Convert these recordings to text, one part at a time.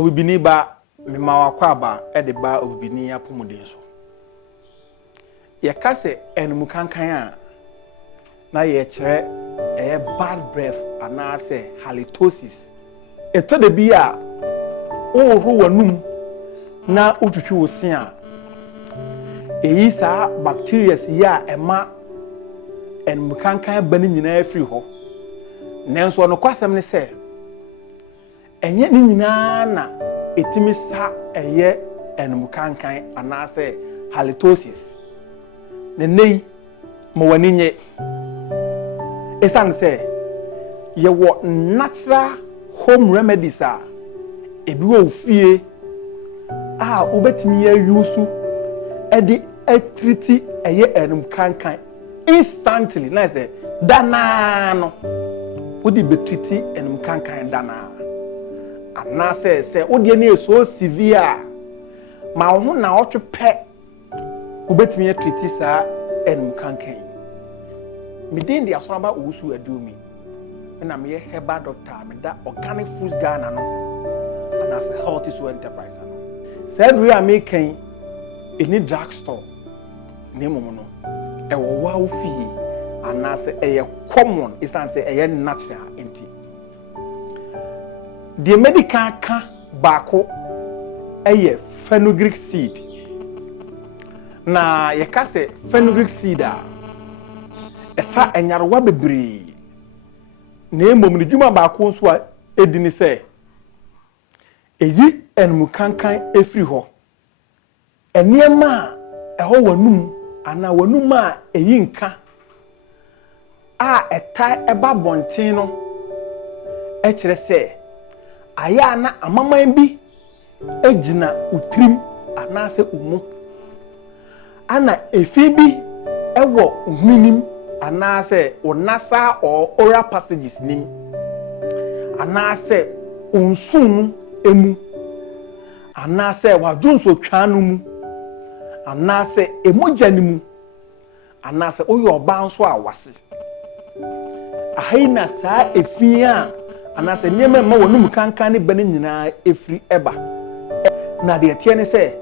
obibini ba mema wakwa ba e de ba obibini apomuden so ye ka se enmu kankan a na ye kire bad breath ana se halitosis eto de bi a oho wanum na ututwu osin a eyi saa bacteria ya ema enmu kankan ba ni nyina afiri ho nenso no kwasem ne se enye ni nyina na etimi sa eye enmu kankan ana se halitosis ne nei mo wani nye esan se ye wo natural home remedies a ebi wo fie a obetimi ya yusu edi etriti eye enmu kankan instantly na say dana no odi betriti enmu kankan dana ana se odi ene so severe ma ho na otwepe obetimi ya triti sa enmu kankan midin di Asonaba usu adumi na me herbal doctor me da organic foods Ghana no ana se Halitosis enterprise no say we are making any drugstore name no e wo wa ofie ana se e common isan se e natural enti the medical ka baako e fenugreek seed na ye ka se fenugreek seed a esa enyarewa bebre na emom ne dwuma baako nso a edini se eyi enmu kankan efiri ho eniema eho wanum ana wanum a eyi nka a eta eba bonten no e kire se aya na amaman bi ejina utrim ana se umu ana efi bi ewo uhunim ana se onasa or oral passages nim ana se unsun emu ana se wadunso twanu mu ana se emoja ni mu ana se oyo oba nso a wase ahaina saa efia ana se niema ma wonum kankan ne bane nyina efri eba na de tie ne se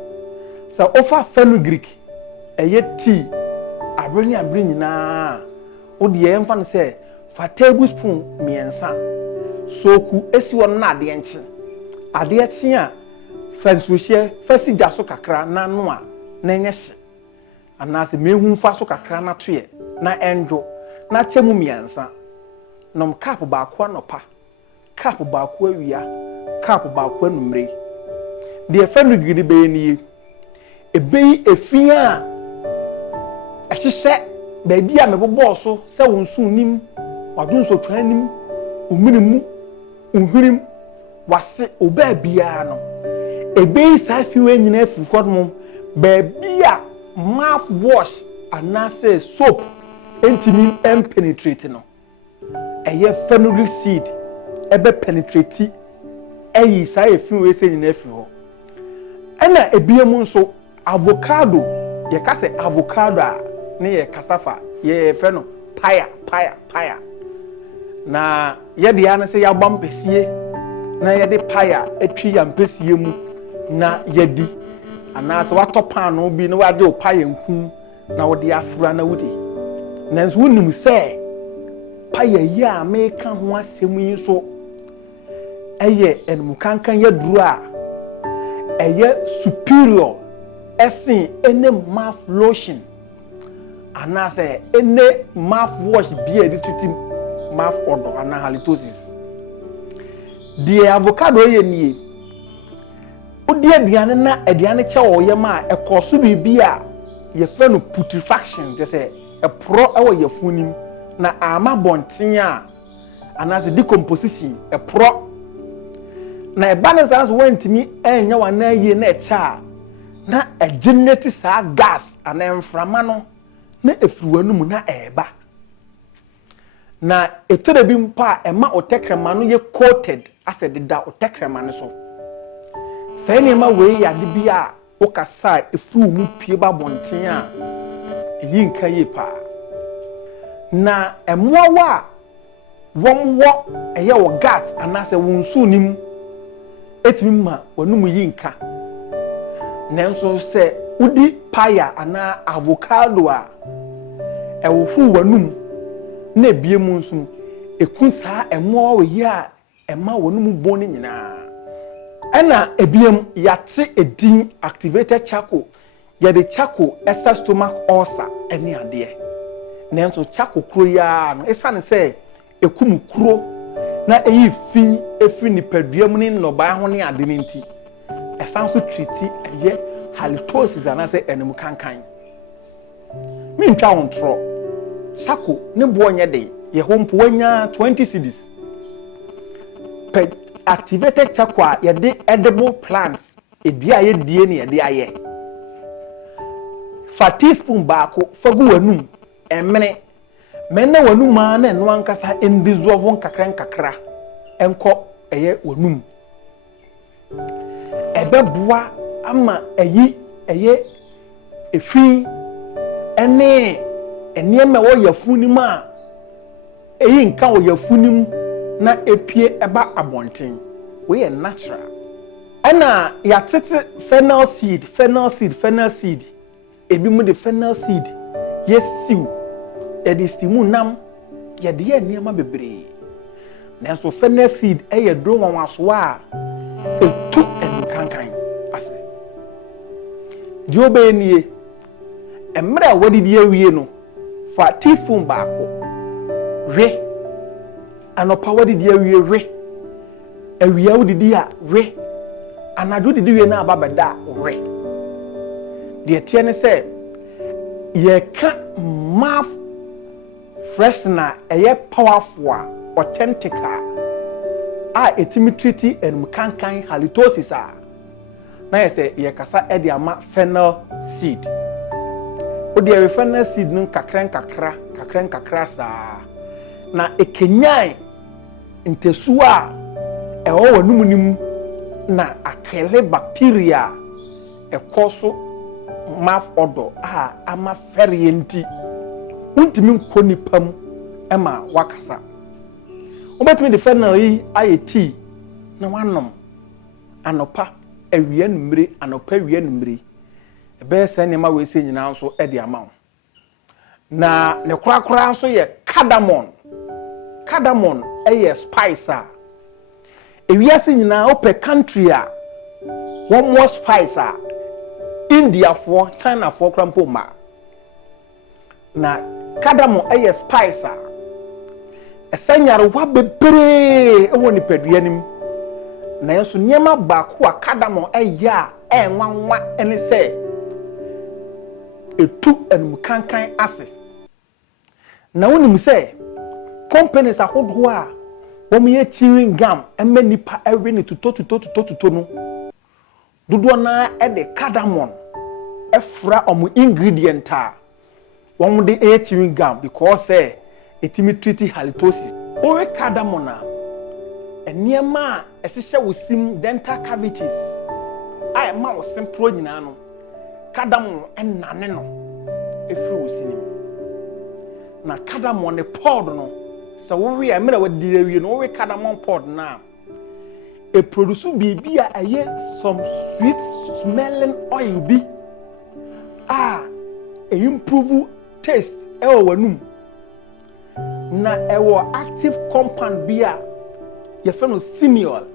ofa fenugreek eye tea abre nyina odi ye mfa ne se fa tablespoon miensa soku esi won na ade enche ade eche a fa sohie fa sigya so kakra na no a na enye hye anase mehu fa so kakra na toye na enjo na chemu miensa nom cup baako anopa cup baako awia cup baako anumre de fenugreek be ni ebei efia a ehye baby a mebobɔ so se wonsu nim wadunso twanim uminimu unhirim wase oba bia no ebe sa fiwe nyina afi hodmom baby a mouthwash anase soap entimi penetrate no eye fenugreek seed ebe penetrate eyi sa fiwe se nyina afi ho ana ebiemu nso avocado ye ka se avocado a ne ye kasafa ye feno paya na ye de ana se ya bampesie na ye de paya etwi ya mpesie mu na ye di ana se watopa no bi na wade o paya nku na wode afura na wudi na nso wonim se paya yi a meka ho asem yi so eye enmu kankan ye duru a eye superior esin ene mouth lotion ana se ene mouthwash bi edititi mouth odor ana halitosis die avocado ye nie odi aduane na aduane che wo ye ma ekoso bibi a ye fe no putrefaction je se epro ewo ye funim na ama bonten a ana se decomposition epro na balance as wentimi enya wana ye na echa na generate sa gas ana enframa no na efruwanum na eba na etore bi mpa ema otekrema no ye coated asede da otekrema ne so sai ne ma we ya de bi a okasa efru mu pie ba bonten a eyi nka ye pa na emowa womwo eye wo gut anase wonsu nim etimi ma wonum yi nka nanso se udi paya ana avocado a ewofu wonum na ebie mu nso ekun saa emo oyi a ema wonum bon nyina ana ebiem yate edin activated charcoal ya de charcoal esa stomach ulcer ene ade nanso charcoal kuro ya no esane se ekum kuro na eyi fi efri nipadua mu ne nnoba ho ne ade nti esan so treati eye halitosis anase enum kankan mi ntwa wontro charcoal ne bo nye de ye hompo wanya 20 cedis per activated charcoal ye de edible plants edua ye die ne ye de aye fa teaspoon baako fagu wanum emene menna wanum ma na eno ankasa endissolve nkakra enko eye wanum ebeboa ama eye efi ene eniema wo yafunim a eyi nka wo yafunim na epie eba abonten we are natural ana ya tete fennel seed ebi mu de fennel seed yes stew e de stimu nam ye de eniema bebre nanso fennel seed eye do wanwaso a etu enkankan ase di obenie emre wodi di awie no fa teaspoon baako re anopa wodi di awie re awia wodi di a re anadu di wie na ababeda re de tie ne se ye ka mouth freshener eye powerful authentic a etimi treati enum kankan halitosis a na yese ye kasa e de ama fennel seed odi e fennel seed nun kakra sa na ekenyai ntesu a ewo wanum nim na akele bacteria ekoso mouth odor ama ferienti untimi nkoni pam ema wakasa obetimi de fennel yi aye tea na wanom anopa awia numre anopa awia numre ebe se ne ma we se nyina nso e de ama na ne krakra nso ye cardamom eye spice a ewia se nyina ope country a one more spice a India for China for krampo ma na cardamom eye spice a esanyare wa bebre ewo ni padua nim na yenso niema baako a cardamom eye a enwanwa ene se etu enum kankan ase na wonim se companies ahodo a wom ye chewing gum ema nipa ewe ni tuto no dodo na e de cardamom efra omo ingredient a wom de e chewing gum because etimi treat halitosis owe cardamom na eniema ehihye wosim dental cavities ai ma wosim pro nyina no cardamom enane no efri wosinim na cardamom ne pod no se wo we amira wadi awie no we cardamom pod na e produce bibia aye some sweet smelling oil bi improve taste ewo wanum na ewo active compound bi a ye fe no cineol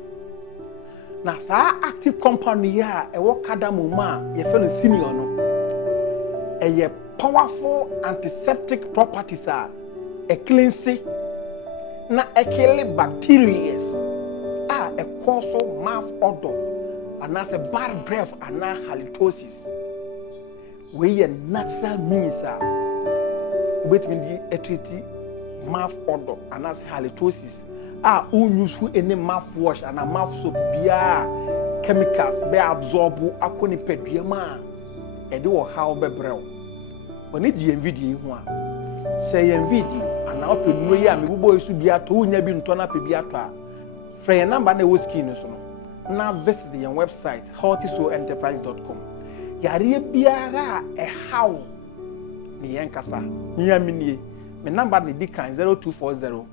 na sa active compound ya ewo cardamom a ye fe no cineol no eye powerful antiseptic properties a cleanse na kill bacteria a cause mouth odor and as a bad breath and halitosis we natural means with the treat mouth odor and as halitosis unuseful any mouthwash and a mouth soap bia chemicals be absorb akoni pedua ma e de wo how be brew oni di video ho a say yan video and open no ya me bubo isu bia to unya bi nto na pe bia to a free your number na wo skin so no na visit the website halitosoenterprise.com yare biara e how ni yen kasa nya minie me number ni di kan 0240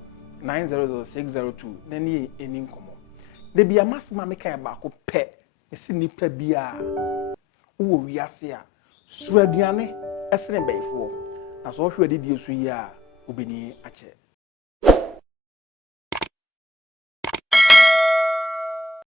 900602 nani eni nkomo de bia masma me kan ba ko pɛ esi nipa bia wo wiase a suro aduane esene bɛyfo na so hwɛ de die so yi a obeni akyɛ